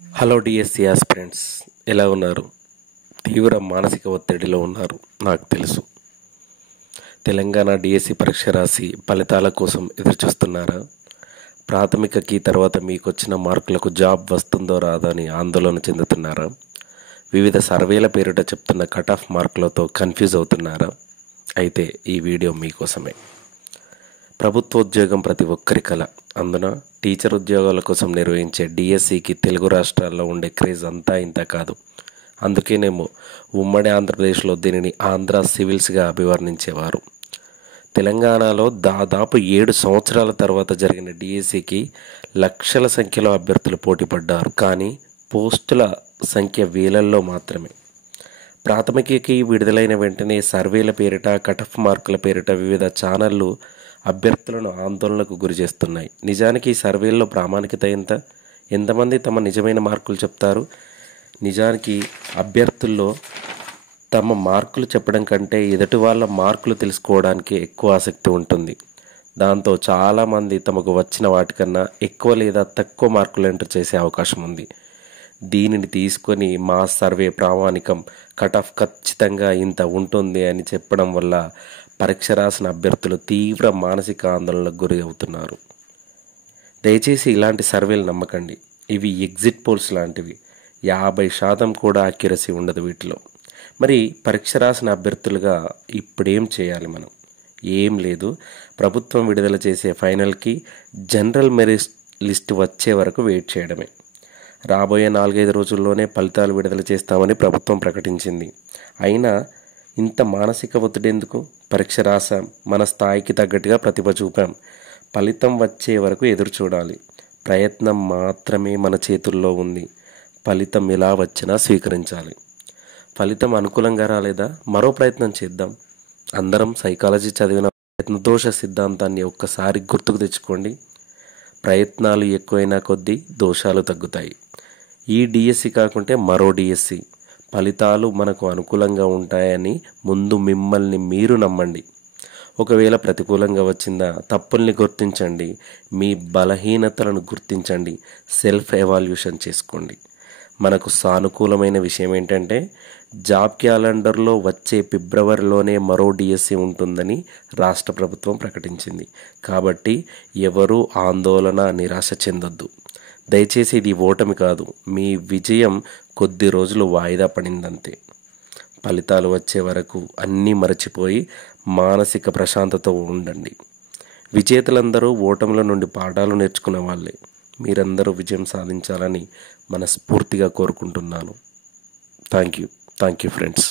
Hello DSC aspirants, ఎలా ఉన్నారు? తీవ్ర మానసిక ఒత్తిడిలో ఉన్నారు నాకు తెలుసు. తెలంగాణ డిఎస్సి పరీక్ష రాసి ఫలితాల కోసం ఎదురుచూస్తున్నారా? ప్రాథమికకి తర్వాత మీకు వచ్చిన మార్కులకు జాబ్ వస్తుందో రాదో అని ఆందోళన చెందుతున్నారా? వివిధ సర్వేల పేరిట చెప్తున్న కట్ ఆఫ్ మార్కులతో కన్ఫ్యూజ్ అవుతున్నారా? అయితే ఈ వీడియో మీకోసమే. ప్రభుత్వ ఉద్యోగం ప్రతి ఒక్కరి కల. అందున టీచర్ ఉద్యోగాల కోసం నిర్వహించే డిఎస్సికి తెలుగు రాష్ట్రాల్లో ఉండే క్రేజ్ అంతా ఇంత కాదు. అందుకేనేమో ఉమ్మడి ఆంధ్రప్రదేశ్లో దీనిని ఆంధ్ర సివిల్స్గా అభివర్ణించేవారు. తెలంగాణలో దాదాపు 7 సంవత్సరాల తర్వాత జరిగిన డిఎస్సికి లక్షల సంఖ్యలో అభ్యర్థులు పోటీపడ్డారు. కానీ పోస్టుల సంఖ్య వేలల్లో మాత్రమే. ప్రాథమికకి విడుదలైన వెంటనే సర్వేల పేరిట, కట్ ఆఫ్ మార్కుల పేరిట వివిధ ఛానళ్లు అభ్యర్థులను ఆందోళనకు గురి చేస్తున్నాయి. నిజానికి ఈ సర్వేల్లో ప్రామాణికత ఎంత? ఎంతమంది తమ నిజమైన మార్కులు చెప్తారు? నిజానికి అభ్యర్థుల్లో తమ మార్కులు చెప్పడం కంటే ఎదుటి వాళ్ళ మార్కులు తెలుసుకోవడానికి ఎక్కువ ఆసక్తి ఉంటుంది. దాంతో చాలామంది తమకు వచ్చిన వాటికన్నా ఎక్కువ లేదా తక్కువ మార్కులు ఎంటర్ చేసే అవకాశం ఉంది. దీనిని తీసుకొని మా సర్వే ప్రామాణికం, కట్ ఆఫ్ ఖచ్చితంగా ఇంత ఉంటుంది అని చెప్పడం వల్ల పరీక్ష రాసిన అభ్యర్థులు తీవ్ర మానసిక ఆందోళనకు గురి అవుతున్నారు. దయచేసి ఇలాంటి సర్వేలు నమ్మకండి. ఇవి ఎగ్జిట్ పోల్స్ లాంటివి. 50% కూడా అక్యురసీ ఉండదు వీటిలో. మరి పరీక్ష రాసిన అభ్యర్థులుగా ఇప్పుడేం చేయాలి మనం? ఏం లేదు. ప్రభుత్వం విడుదల చేసే ఫైనల్కి జనరల్ మెరిట్ లిస్ట్ వచ్చే వరకు వెయిట్ చేయడమే. రాబోయే 4-5 రోజుల్లోనే ఫలితాలు విడుదల చేస్తామని ప్రభుత్వం ప్రకటించింది. అయినా ఇంత మానసిక ఒత్తిడి ఎందుకు? పరీక్ష రాసాం, మన స్థాయికి తగ్గట్టుగా ప్రతిభ చూపాం. ఫలితం వచ్చే వరకు ఎదురు చూడాలి. ప్రయత్నం మాత్రమే మన చేతుల్లో ఉంది. ఫలితం ఎలా వచ్చినా స్వీకరించాలి. ఫలితం అనుకూలంగా రాలేదా? మరో ప్రయత్నం చేద్దాం. అందరం సైకాలజీ చదివిన ప్రయత్నదోష సిద్ధాంతాన్ని ఒక్కసారి గుర్తుకు తెచ్చుకోండి. ప్రయత్నాలు ఎక్కువైనా కొద్దీ దోషాలు తగ్గుతాయి. ఈ డిఎస్సి కాకుంటే మరో డిఎస్సి. ఫలితాలు మనకు అనుకూలంగా ఉంటాయని ముందు మిమ్మల్ని మీరు నమ్మండి. ఒకవేళ ప్రతికూలంగా వచ్చిందా, తప్పుల్ని గుర్తించండి. మీ బలహీనతలను గుర్తించండి. సెల్ఫ్ ఎవాల్యూషన్ చేసుకోండి. మనకు సానుకూలమైన విషయం ఏంటంటే జాబ్ క్యాలెండర్లో వచ్చే ఫిబ్రవరిలోనే మరో డిఎస్సి ఉంటుందని రాష్ట్ర ప్రభుత్వం ప్రకటించింది. కాబట్టి ఎవరూ ఆందోళన, నిరాశ చెందొద్దు. దయచేసి ఇది ఓటమి కాదు, మీ విజయం కొద్ది రోజులు వాయిదా పడిందంతే. ఫలితాలు వచ్చే వరకు అన్నీ మరచిపోయి మానసిక ప్రశాంతతో ఉండండి. విజేతలందరూ ఓటముల నుండి పాఠాలు నేర్చుకునే వాళ్ళే. మీరందరూ విజయం సాధించాలని మనస్ఫూర్తిగా కోరుకుంటున్నాను. Thank you friends.